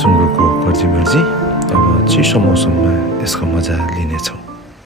सुँगुरको कर्जी मर्जी अब चिसो मौसममा यसको मजा लिनेछौँ।